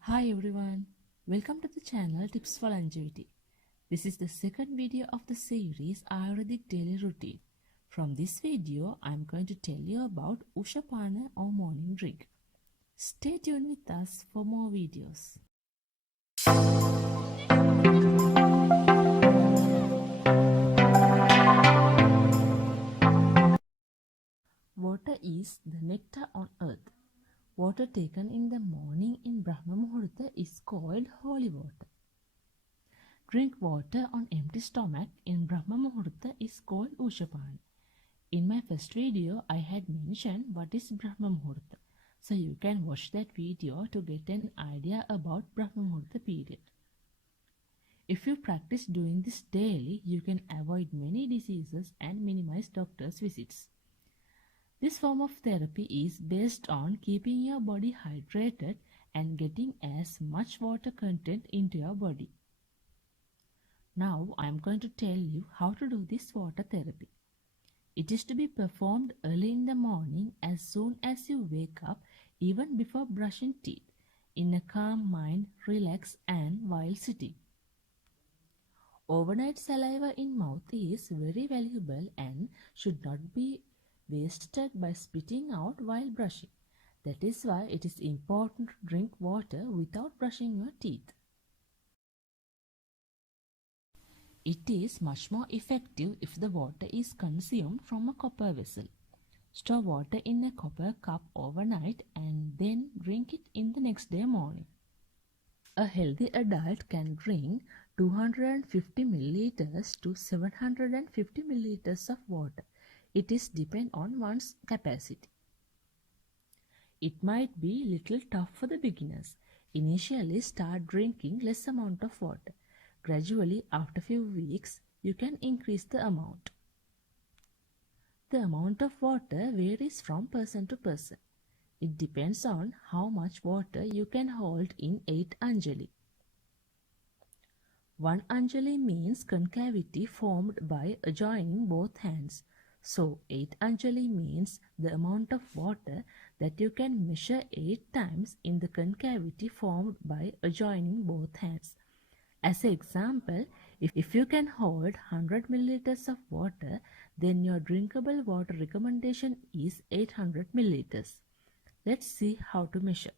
Hi everyone, welcome to the channel Tips for Longevity. This is the second video of the series Ayurvedic Daily Routine. From this video, I am going to tell you about Ushapana or morning drink. Stay tuned with us for more videos. Water is the nectar on earth. Water taken in the morning in Brahma Muhurta is called holy water. Drink water on empty stomach in Brahma Muhurta is called Ushapana. In my first video, I had mentioned what is Brahma Muhurta, so you can watch that video to get an idea about Brahma Muhurta period. If you practice doing this daily, you can avoid many diseases and minimize doctor's visits. This form of therapy is based on keeping your body hydrated and getting as much water content into your body. Now I am going to tell you how to do this water therapy. It is to be performed early in the morning as soon as you wake up, even before brushing teeth, in a calm mind, relax and while sitting. Overnight saliva in mouth is very valuable and should not be wasted by spitting out while brushing. That is why it is important to drink water without brushing your teeth. It is much more effective if the water is consumed from a copper vessel. Store water in a copper cup overnight and then drink it in the next day morning. A healthy adult can drink 250 milliliters to 750 milliliters of water. It is depend on one's capacity. It might be little tough for the beginners. Initially start drinking less amount of water. Gradually, after few weeks, you can increase the amount. The amount of water varies from person to person. It depends on how much water you can hold in 8 anjali. 1 anjali means concavity formed by adjoining both hands. So 8 anjali means the amount of water that you can measure 8 times in the concavity formed by adjoining both hands. As an example, if you can hold 100 milliliters of water, then your drinkable water recommendation is 800 milliliters. Let's see how to measure.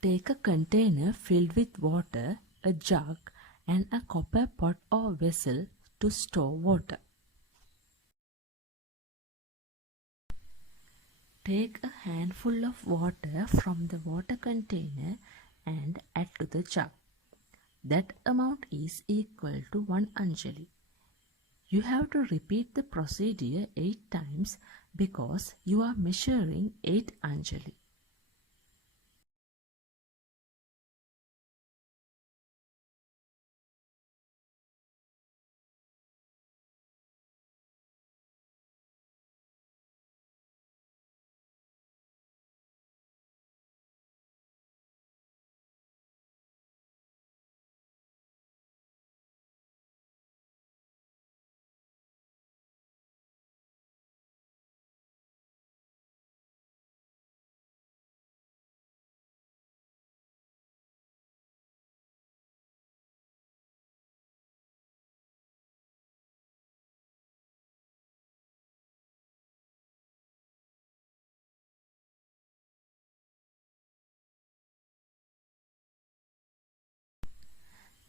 Take a container filled with water, a jug, and a copper pot or vessel to store water. Take a handful of water from the water container and add to the jug. That amount is equal to 1 anjali. You have to repeat the procedure 8 times because you are measuring 8 anjali.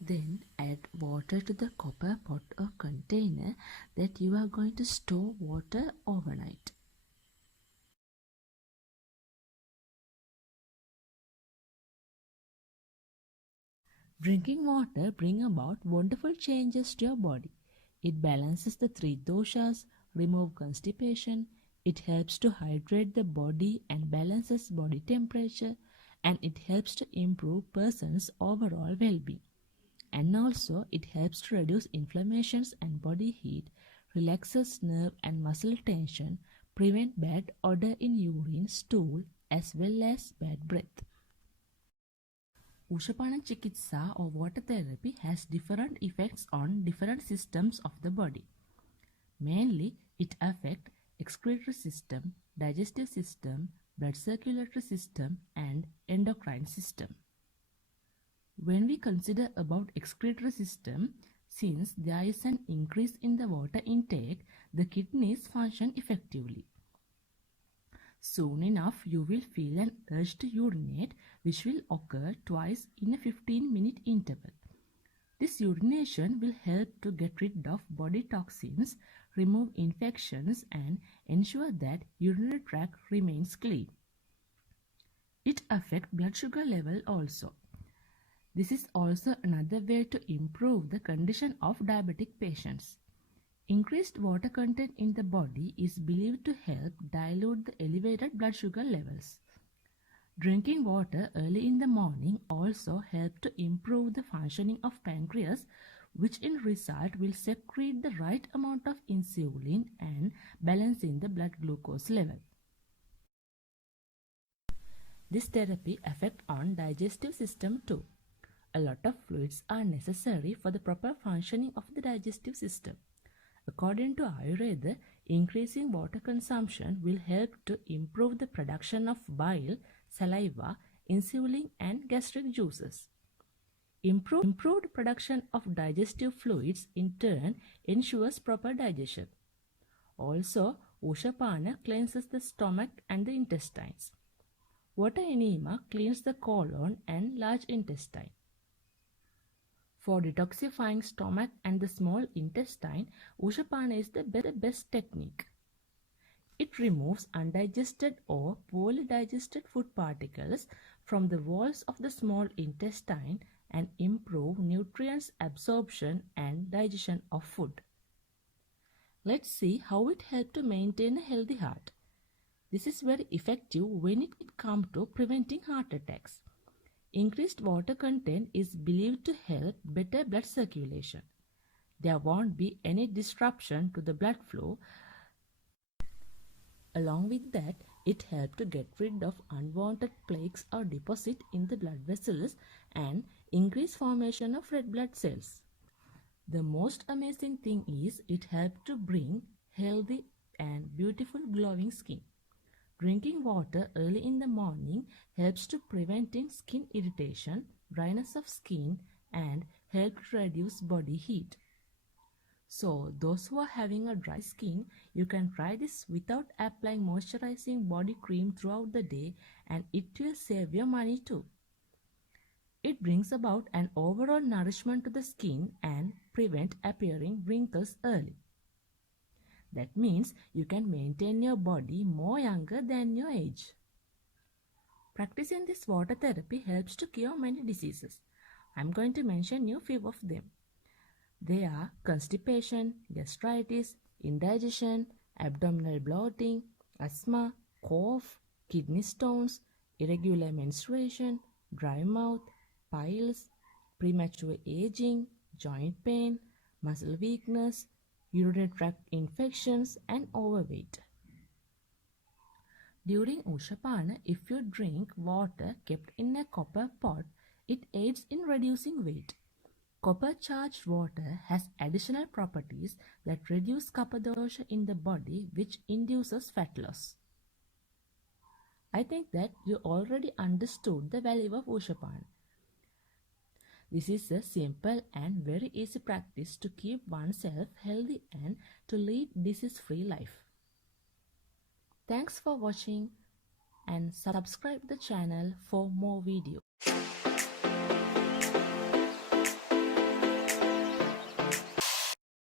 Then add water to the copper pot or container that you are going to store water overnight. Drinking water brings about wonderful changes to your body. It balances the 3 doshas, removes constipation, it helps to hydrate the body and balances body temperature, and it helps to improve person's overall well-being. And also it helps to reduce inflammations and body heat, relaxes nerve and muscle tension, prevent bad odor in urine, stool, as well as bad breath. Ushapana Chikitsa or water therapy has different effects on different systems of the body. Mainly, it affects excretory system, digestive system, blood circulatory system, and endocrine system. When we consider about excretory system, since there is an increase in the water intake, the kidneys function effectively. Soon enough, you will feel an urge to urinate, which will occur twice in a 15-minute interval. This urination will help to get rid of body toxins, remove infections, and ensure that urinary tract remains clean. It affects blood sugar level also. This is also another way to improve the condition of diabetic patients. Increased water content in the body is believed to help dilute the elevated blood sugar levels. Drinking water early in the morning also helps to improve the functioning of pancreas, which in result will secrete the right amount of insulin and balancing the blood glucose level. This therapy affects on digestive system too. A lot of fluids are necessary for the proper functioning of the digestive system. According to Hydrate, increasing water consumption will help to improve the production of bile, saliva, insulin, and gastric juices. Improved production of digestive fluids in turn ensures proper digestion. Also, Ushapana cleanses the stomach and the intestines. Water enema cleans the colon and large intestine. For detoxifying stomach and the small intestine, Ushapana is the best technique. It removes undigested or poorly digested food particles from the walls of the small intestine and improve nutrients absorption and digestion of food. Let's see how it helps to maintain a healthy heart. This is very effective when it comes to preventing heart attacks. Increased water content is believed to help better blood circulation. There won't be any disruption to the blood flow. Along with that, it helps to get rid of unwanted plaques or deposit in the blood vessels and increase formation of red blood cells. The most amazing thing is it helps to bring healthy and beautiful glowing skin. Drinking water early in the morning helps to preventing skin irritation, dryness of skin, and help to reduce body heat. So those who are having a dry skin, you can try this without applying moisturizing body cream throughout the day, and it will save your money too. It brings about an overall nourishment to the skin and prevent appearing wrinkles early. That means you can maintain your body more younger than your age. Practicing this water therapy helps to cure many diseases. I'm going to mention you few of them. They are constipation, gastritis, indigestion, abdominal bloating, asthma, cough, kidney stones, irregular menstruation, dry mouth, piles, premature aging, joint pain, muscle weakness, urinary tract infections, and overweight. During Ushapana, if you drink water kept in a copper pot, it aids in reducing weight. Copper-charged water has additional properties that reduce kapha dosha in the body, which induces fat loss. I think that you already understood the value of Ushapana. This is a simple and very easy practice to keep oneself healthy and to lead disease-free life. Thanks for watching and subscribe the channel for more videos.